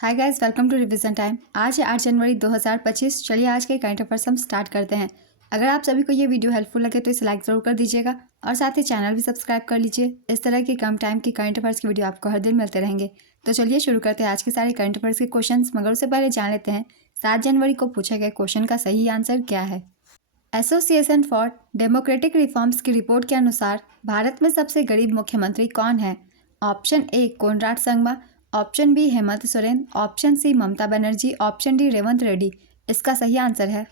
Hi guys, welcome to revision time. आज है 8 जनवरी 2025। चलिए आज के करंट अफेयर्स हम स्टार्ट करते हैं। अगर आप सभी को ये वीडियो हेल्पफुल लगे तो इसे लाइक ज़रूर कर दीजिएगा और साथ ही चैनल भी सब्सक्राइब कर लीजिए। इस तरह की कम टाइम की करंट अफेयर्स की वीडियो आपको हर दिन मिलते रहेंगे। तो चलिए शुरू करते हैं आज के सारे करंट अफेयर्स के क्वेश्चन, मगर उससे पहले जान लेते हैं 7 जनवरी को पूछे गए क्वेश्चन का सही आंसर क्या है। एसोसिएशन फॉर डेमोक्रेटिक रिफॉर्म्स की रिपोर्ट के अनुसार भारत में सबसे गरीब मुख्यमंत्री कौन है। Option A Conrad Sangma, option B Hemant Soren, option C Mamata Banerjee, option D Revanth Reddy. इसका सही आंसर है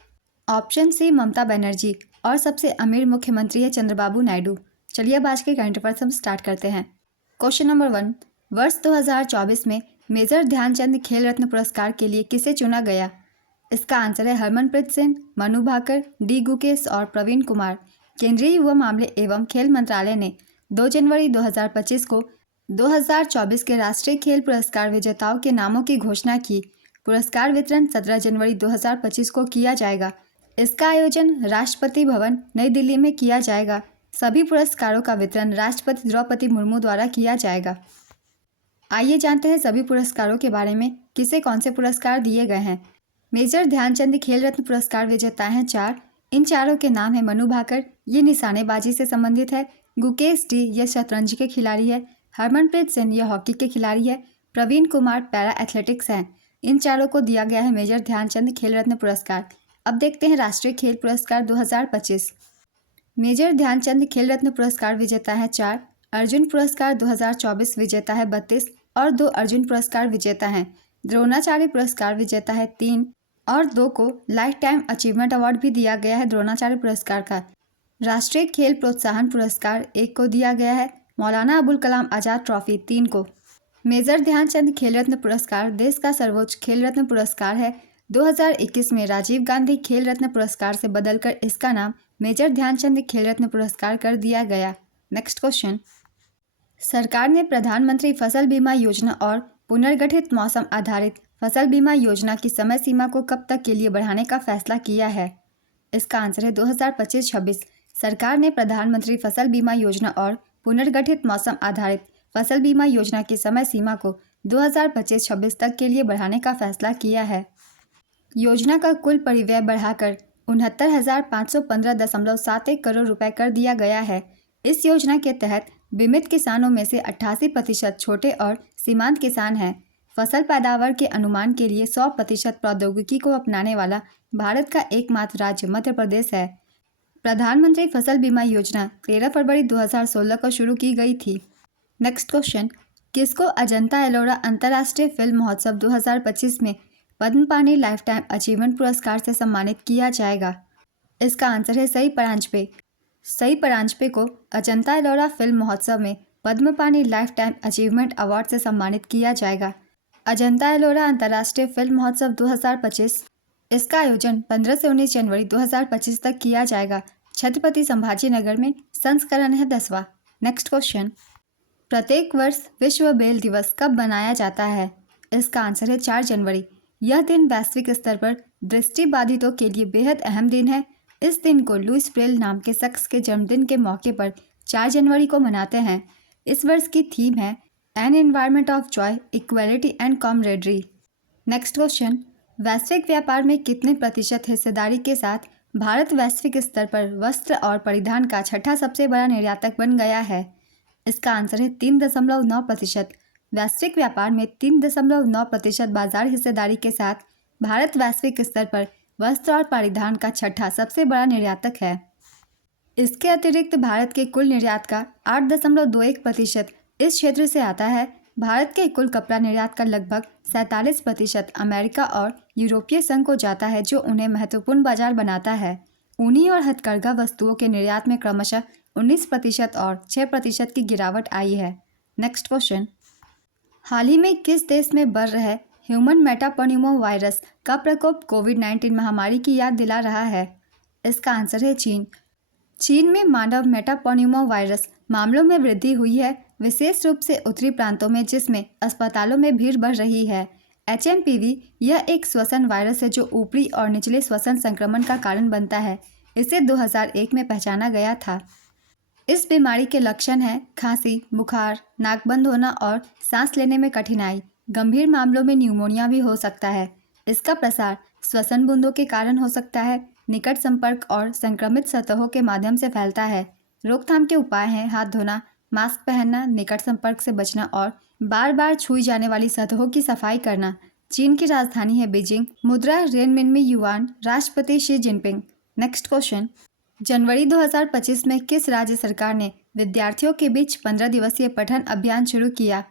ऑप्शन सी ममता बनर्जी और सबसे अमीर मुख्यमंत्री है चंद्रबाबू नायडू। चलिए अब आज के करंट अफेयर्स हम स्टार्ट करते हैं। क्वेश्चन नंबर 1, वर्ष 2024 में मेजर ध्यानचंद खेल रत्न पुरस्कार के लिए किसे चुना गया। इसका आंसर है हरमनप्रीत सिंह, मनु भाकर, डी गुकेश और प्रवीण कुमार। केंद्रीय युवा मामले एवं खेल मंत्रालय ने 2 जनवरी 2025 को 2024 के राष्ट्रीय खेल पुरस्कार विजेताओं के नामों की घोषणा की। पुरस्कार वितरण 17 जनवरी 2025 को किया जाएगा। इसका आयोजन राष्ट्रपति भवन नई दिल्ली में किया जाएगा। सभी पुरस्कारों का वितरण राष्ट्रपति द्रौपदी मुर्मू द्वारा किया जाएगा। आइए जानते हैं सभी पुरस्कारों के बारे में, किसे कौन से पुरस्कार दिए गए हैं। मेजर ध्यानचंद खेल रत्न पुरस्कार विजेता हैं 4। इन चारों के नाम है मनु भाकर, ये निशानेबाजी से संबंधित है। गुकेश डी, ये शतरंज के खिलाड़ी है। हरमनप्रीत सिंह, ये हॉकी के खिलाड़ी है। प्रवीण कुमार पैरा एथलेटिक्स हैं। इन चारों को दिया गया है मेजर ध्यानचंद खेल रत्न पुरस्कार। अब देखते हैं राष्ट्रीय खेल पुरस्कार 2025। मेजर ध्यानचंद खेल रत्न पुरस्कार विजेता है 4। अर्जुन पुरस्कार 2024 विजेता है 32 और 2 अर्जुन पुरस्कार विजेता हैं। द्रोणाचार्य पुरस्कार विजेता है 3 और 2 को लाइफ टाइम अचीवमेंट अवार्ड भी दिया गया है द्रोणाचार्य पुरस्कार का। राष्ट्रीय खेल प्रोत्साहन पुरस्कार 1 को दिया गया है। मौलाना अबुल कलाम आज़ाद ट्रॉफी 3 को। मेजर ध्यानचंद खेल रत्न पुरस्कार देश का सर्वोच्च खेल रत्न पुरस्कार है। 2021 में राजीव गांधी खेल रत्न पुरस्कार से बदलकर इसका नाम मेजर ध्यानचंद खेल रत्न पुरस्कार कर दिया गया। नेक्स्ट क्वेश्चन, सरकार ने प्रधानमंत्री फसल बीमा योजना और पुनर्गठित मौसम आधारित फसल बीमा योजना की समय सीमा को कब तक के लिए बढ़ाने का फैसला किया है। इसका आंसर है 2025-26। सरकार ने प्रधानमंत्री फसल बीमा योजना और पुनर्गठित मौसम आधारित फसल बीमा योजना की समय सीमा को 2025-26 तक के लिए बढ़ाने का फैसला किया है। योजना का कुल परिव्यय बढ़ाकर 69,515.71 करोड़ रुपए कर दिया गया है। इस योजना के तहत बीमित किसानों में से 88% छोटे और सीमांत किसान हैं। फसल पैदावार के अनुमान के लिए 100% प्रौद्योगिकी को अपनाने वाला भारत का एकमात्र राज्य मध्य प्रदेश है। प्रधानमंत्री फसल बीमा योजना 13 फरवरी 2016 को शुरू की गई थी। नेक्स्ट क्वेश्चन, किसको अजंता एलोरा अंतर्राष्ट्रीय फिल्म महोत्सव 2025 में पद्म पाणि लाइफ टाइम अचीवमेंट पुरस्कार से सम्मानित किया जाएगा। इसका आंसर है सई परांजपे। सई परांजपे को अजंता एलोरा फिल्म महोत्सव में पद्म पाणि लाइफ टाइम अचीवमेंट अवार्ड से सम्मानित किया जाएगा। अजंता एलोरा अंतर्राष्ट्रीय फिल्म महोत्सव 2025, इसका आयोजन 15 से 19 जनवरी 2025 तक किया जाएगा। छत्रपति संभाजी नगर में संस्करण है 10वां। नेक्स्ट क्वेश्चन, प्रत्येक वर्ष विश्व ब्रेल दिवस कब मनाया जाता है। इसका आंसर है 4 जनवरी। यह दिन वैश्विक स्तर पर दृष्टिबाधितों के लिए बेहद अहम दिन है। इस दिन को लुईस ब्रेल नाम के शख्स के जन्मदिन के मौके पर 4 जनवरी को मनाते हैं। इस वर्ष की थीम है an environment of joy, equality and camaraderie. Next question, वैश्विक व्यापार में कितने प्रतिशत हिस्सेदारी के साथ भारत वैश्विक स्तर पर वस्त्र और परिधान का छठा सबसे बड़ा निर्यातक बन गया है। इसका आंसर है 3.9%। वैश्विक व्यापार में 3.9% बाजार हिस्सेदारी के साथ भारत वैश्विक स्तर पर वस्त्र और परिधान का छठा सबसे बड़ा निर्यातक है। इसके अतिरिक्त भारत के कुल निर्यात का 8.21% इस क्षेत्र से आता है। भारत के कुल कपड़ा निर्यात का लगभग 47% अमेरिका और यूरोपीय संघ को जाता है, जो उन्हें महत्वपूर्ण बाजार बनाता है। ऊनी और हथकरघा वस्तुओं के निर्यात में क्रमशः 19% और 6% की गिरावट आई है। नेक्स्ट क्वेश्चन, हाल ही में किस देश में बढ़ रहे ह्यूमन मेटापोन्यूमो वायरस का प्रकोप कोविड-19 महामारी की याद दिला रहा है। इसका आंसर है चीन। चीन में मानव मेटापोन्यूमो वायरस मामलों में वृद्धि हुई है, विशेष रूप से उत्तरी प्रांतों में, जिसमें अस्पतालों में भीड़ बढ़ रही है। HMPV यह एक श्वसन वायरस है जो ऊपरी और निचले श्वसन संक्रमण का कारण बनता है। इसे 2001 में पहचाना गया था। इस बीमारी के लक्षण हैं खांसी, बुखार, नाक बंद होना और सांस लेने में कठिनाई। गंभीर मामलों में न्यूमोनिया भी हो सकता है। इसका प्रसार श्वसन बूंदों के कारण हो सकता है, निकट संपर्क और संक्रमित सतहों के माध्यम से फैलता है। रोकथाम के उपाय हैं हाथ धोना, मास्क पहनना, निकट संपर्क से बचना और बार बार छुई जाने वाली सतहों की सफाई करना। चीन की राजधानी है बीजिंग, मुद्रा रेनमिनमी युआन, राष्ट्रपति शी जिनपिंग। नेक्स्ट क्वेश्चन, जनवरी 2025 में किस राज्य सरकार ने विद्यार्थियों के बीच 15 दिवसीय पठन अभियान शुरू किया?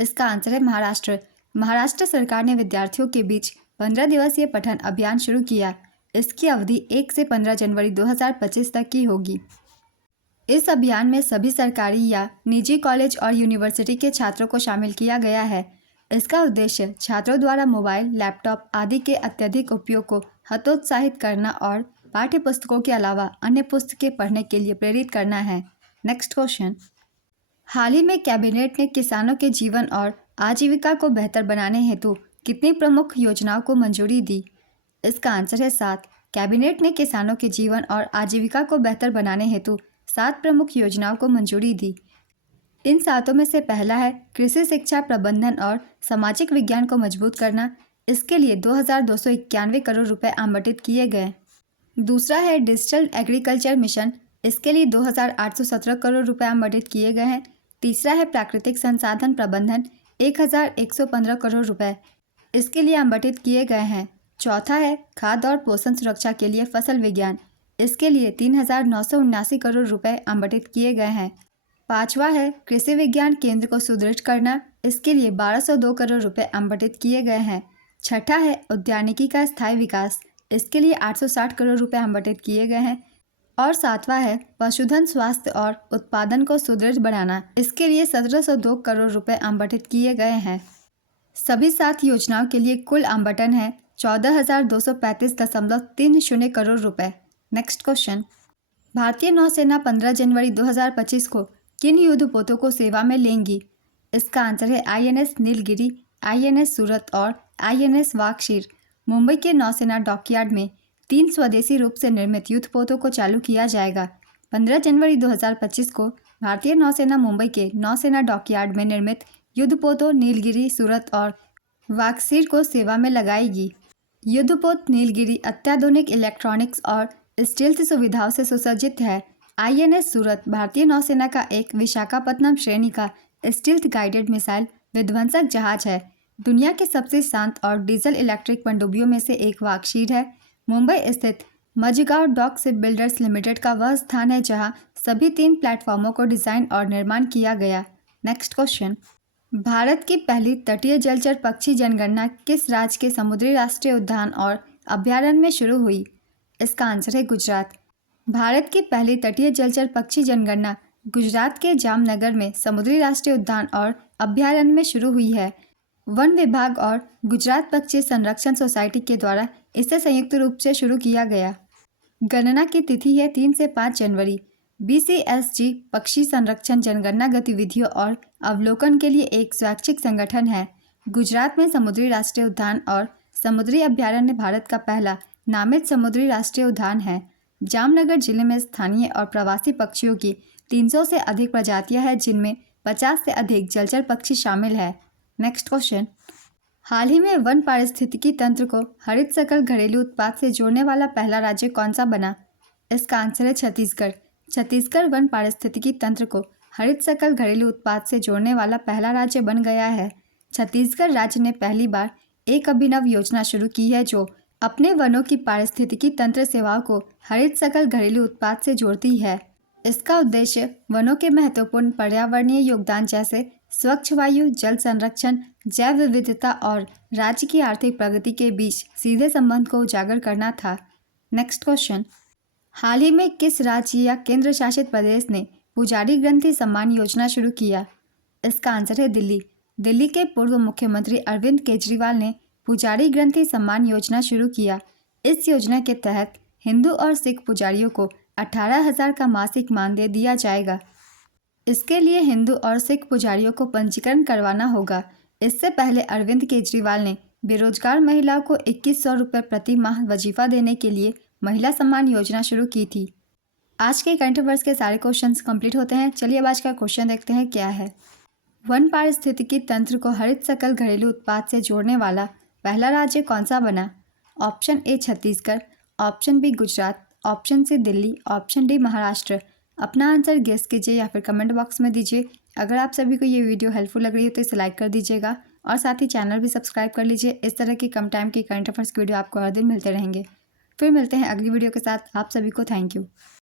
इसका आंसर है महाराष्ट्र। महाराष्ट्र सरकार ने विद्यार्थियों के बीच 15 दिवसीय पठन अभियान शुरू किया। इसकी अवधि 1 से 15 जनवरी 2025 तक की होगी। इस अभियान में सभी सरकारी या निजी कॉलेज और यूनिवर्सिटी के छात्रों को शामिल किया गया है। इसका उद्देश्य छात्रों द्वारा मोबाइल, लैपटॉप आदि के अत्यधिक उपयोग को हतोत्साहित करना और पाठ्य पुस्तकों के अलावा अन्य पुस्तकें पढ़ने के लिए प्रेरित करना है। नेक्स्ट क्वेश्चन, हाल ही में कैबिनेट ने किसानों के जीवन और आजीविका को बेहतर बनाने हेतु कितनी प्रमुख योजनाओं को मंजूरी दी? इसका आंसर है 7। कैबिनेट ने किसानों के जीवन और आजीविका को बेहतर बनाने हेतु 7 प्रमुख योजनाओं को मंजूरी दी। इन 7 में से पहला है कृषि शिक्षा प्रबंधन और सामाजिक विज्ञान को मजबूत करना। इसके लिए 2291 करोड़ रुपए आवंटित किए गए। दूसरा है डिजिटल एग्रीकल्चर मिशन। इसके लिए 2817 करोड़ रुपए आवंटित किए गए हैं। तीसरा है प्राकृतिक संसाधन प्रबंधन, 1115 करोड़ रुपए इसके लिए आवंटित किए गए हैं। चौथा है खाद्य और पोषण सुरक्षा के लिए फसल विज्ञान। इसके लिए 3979 करोड़ रुपए आवंटित किए गए हैं। पांचवा है कृषि विज्ञान केंद्र को सुदृढ़ करना। इसके लिए 1202 करोड़ रुपए आवंटित किए गए हैं। छठा है उद्यानिकी का स्थायी विकास। इसके लिए 860 करोड़ रुपए आवंटित किए गए हैं। और सातवां है पशुधन स्वास्थ्य और उत्पादन को सुदृढ़ बनाना। इसके लिए 1702 करोड़ रुपए आवंटित किए गए हैं। सभी 7 योजनाओं के लिए कुल आवंटन है 14,235.30 करोड़ रुपए। नेक्स्ट क्वेश्चन, भारतीय नौसेना 15 जनवरी 2025 को किन युद्धपोतों को सेवा में लेंगी? इसका आंसर है INS नीलगिरी, INS सूरत और INS वाकशीर। मुंबई के नौसेना डॉकयार्ड में 3 स्वदेशी रूप से निर्मित युद्धपोतों को चालू किया जाएगा। 15 जनवरी 2025 को भारतीय नौसेना मुंबई के नौसेना डॉकयार्ड में निर्मित युद्धपोतों नीलगिरी, सूरत और वाकशीर को सेवा में लगाएगी। युद्धपोत नीलगिरी अत्याधुनिक इलेक्ट्रॉनिक्स और स्टील्थ सुविधाओं से सुसज्जित है। INS सूरत भारतीय नौसेना का एक विशाखापत्तनम श्रेणी का स्टील्थ गाइडेड मिसाइल विध्वंसक जहाज है। दुनिया के सबसे शांत और डीजल इलेक्ट्रिक पनडुब्बियों में से एक वाकशीर है। मुंबई स्थित Mazagon dock shipbuilders limited का वह स्थान है जहां सभी 3 प्लेटफॉर्मों को डिज़ाइन और निर्माण किया गया। नेक्स्ट क्वेश्चन, भारत की पहली तटीय जलचर पक्षी जनगणना किस राज्य के समुद्री राष्ट्रीय उद्यान और अभयारण्य में शुरू हुई? इसका आंसर है गुजरात। भारत की पहली तटीय जलचर पक्षी जनगणना गुजरात के जामनगर में समुद्री राष्ट्रीय उद्यान और अभयारण्य में शुरू हुई है। वन विभाग और गुजरात पक्षी संरक्षण सोसाइटी के द्वारा इसे संयुक्त रूप से शुरू किया गया। गणना की तिथि है 3 से 5 जनवरी। BCSG पक्षी संरक्षण जनगणना गतिविधियों और अवलोकन के लिए एक स्वैच्छिक संगठन है। गुजरात में समुद्री राष्ट्रीय उद्यान और समुद्री अभयारण्य भारत का पहला नामित समुद्री राष्ट्रीय उद्यान है। जामनगर जिले में स्थानीय और प्रवासी पक्षियों की 300 से अधिक प्रजातियां हैं, जिनमें 50 से अधिक जलचर पक्षी शामिल है। नेक्स्ट क्वेश्चन, हाल ही में वन पारिस्थितिकी तंत्र को हरित सकल घरेलू उत्पाद से जोड़ने वाला पहला राज्य कौन सा बना? इसका आंसर है छत्तीसगढ़। छत्तीसगढ़ वन पारिस्थितिकी तंत्र को हरित सकल घरेलू उत्पाद से जोड़ने वाला पहला राज्य बन गया है। छत्तीसगढ़ राज्य ने पहली बार एक अभिनव योजना शुरू की है जो अपने वनों की पारिस्थितिकी तंत्र सेवाओं को हरित सकल घरेलू उत्पाद से जोड़ती है। इसका उद्देश्य वनों के महत्वपूर्ण पर्यावरणीय योगदान जैसे स्वच्छ वायु, जल संरक्षण, जैव विविधता और राज्य की आर्थिक प्रगति के बीच सीधे संबंध को उजागर करना था। नेक्स्ट क्वेश्चन, हाल ही में किस राज्य या केंद्र शासित प्रदेश ने पुजारी ग्रंथि सम्मान योजना शुरू किया? इसका आंसर है दिल्ली। दिल्ली के पूर्व मुख्यमंत्री अरविंद केजरीवाल ने पुजारी ग्रंथि सम्मान योजना शुरू किया। इस योजना के तहत हिंदू और सिख पुजारियों को 18,000 का मासिक मानदेय दिया जाएगा। इसके लिए हिंदू और सिख पुजारियों को पंजीकरण करवाना होगा। इससे पहले अरविंद केजरीवाल ने बेरोजगार महिलाओं को 2100 रुपये प्रति माह वजीफा देने के लिए महिला सम्मान योजना शुरू की थी। आज के करंट अफेयर्स के सारे क्वेश्चंस कंप्लीट होते हैं। चलिए अब आज का क्वेश्चन देखते हैं क्या है। वन पारिस्थितिकी तंत्र को हरित सकल घरेलू उत्पाद से जोड़ने वाला पहला राज्य कौन सा बना? Option A Chhattisgarh, option B Gujarat, option C Delhi, option D Maharashtra. अपना आंसर गेस कीजिए या फिर कमेंट बॉक्स में दीजिए। अगर आप सभी को ये वीडियो हेल्पफुल लग रही है तो इसे लाइक कर दीजिएगा और साथ ही चैनल भी सब्सक्राइब कर लीजिए। इस तरह की कम टाइम की करंट अफेयर्स की वीडियो आपको हर दिन मिलते रहेंगे। फिर मिलते हैं अगली वीडियो के साथ। आप सभी को थैंक यू।